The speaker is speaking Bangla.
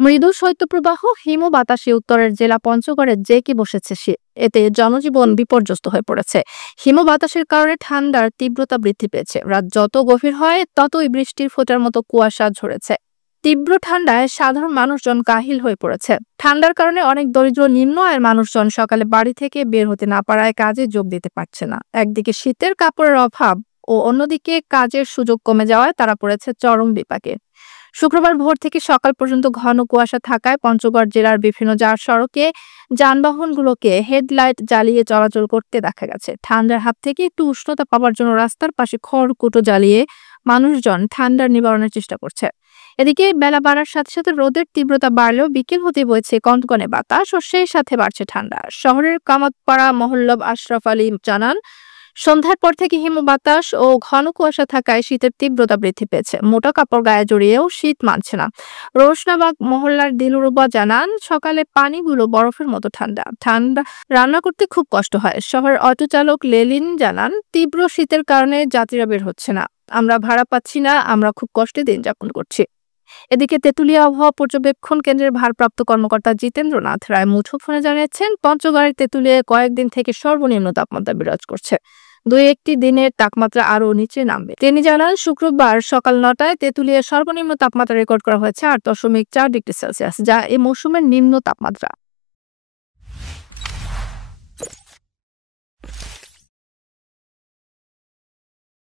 মৃদু শৈত্যপ্রবাহ হিম বাতাসে উত্তরের জেলা পঞ্চগড়ে জেঁকে বসেছে শীত। এতে জনজীবন বিপর্যস্ত হয়ে পড়েছে। হিম বাতাসের কারণে ঠান্ডার তীব্রতা বৃদ্ধি পেয়েছে। রাত যত গভীর হয় ততই বৃষ্টির ফোঁটার মতো কুয়াশা ঝরেছে। তীব্র ঠান্ডায় সাধারণ মানুষজন কাহিল হয়ে পড়েছে। ঠান্ডার কারণে অনেক দরিদ্র নিম্ন আয়ের মানুষজন সকালে বাড়ি থেকে বের হতে না পারায় কাজে যোগ দিতে পারছে না। একদিকে শীতের কাপড়ের অভাব ও অন্যদিকে কাজের সুযোগ কমে যাওয়ায় তারা পড়েছে চরম বিপাকে। শুক্রবার ভোর থেকে সকাল পর্যন্ত ঘন কুয়াশা থাকায় পঞ্চগড় জেলার বিভিন্ন সড়কে যানবাহনগুলোকে হেডলাইট জ্বালিয়ে চলাচল করতে দেখা গেছে। ঠান্ডার হাত থেকে একটু উষ্ণতা পাওয়ার জন্য রাস্তার পাশে খড়কুটো জ্বালিয়ে মানুষজন ঠান্ডার নিবারণের চেষ্টা করছে। এদিকে বেলা বাড়ার সাথে সাথে রোদের তীব্রতা বাড়লেও বিকেল হতে বইছে কনকনে বাতাস ও সেই সাথে বাড়ছে ঠান্ডা। শহরের কামাতপাড়া মহল্লা আশরাফ আলী জানান, সন্ধ্যার পর থেকে হিমবাতাস ও ঘন কুয়াশা থাকায় শীতের তীব্রতা বৃদ্ধি পেয়েছে। মোটা কাপড় গায়ে জড়িয়েও শীত মানছে না। রোশনাবাগ মহল্লার দিলরুবা জানান, সকালে পানিগুলো বরফের মতো ঠান্ডা ঠান্ডা, রান্না করতে খুব কষ্ট হয়। শহরের অটো চালক লেলিন জানান, তীব্র শীতের কারণে যাত্রীরা বের হচ্ছে না। আমরা ভাড়া পাচ্ছি না, আমরা খুব কষ্টে দিন যাপন করছি। এদিকে তেঁতুলিয়া আবহাওয়া পর্যবেক্ষণ কেন্দ্রের ভারপ্রাপ্ত কর্মকর্তা জিতেন্দ্রনাথ রায় মুঠোফোনে জানিয়েছেন, পঞ্চগড়ের তেঁতুলিয়ায় কয়েকদিন থেকে সর্বনিম্ন তাপমাত্রা বিরাজ করছে। দুই একটি দিনের তাপমাত্রা আরো নিচে নামবে। তিনি জানান, শুক্রবার সকাল ৯টায় তেঁতুলিয়ার সর্বনিম্ন তাপমাত্রা রেকর্ড করা হয়েছে ৮.৪ ডিগ্রি সেলসিয়াস, যা এ মৌসুমের নিম্ন তাপমাত্রা।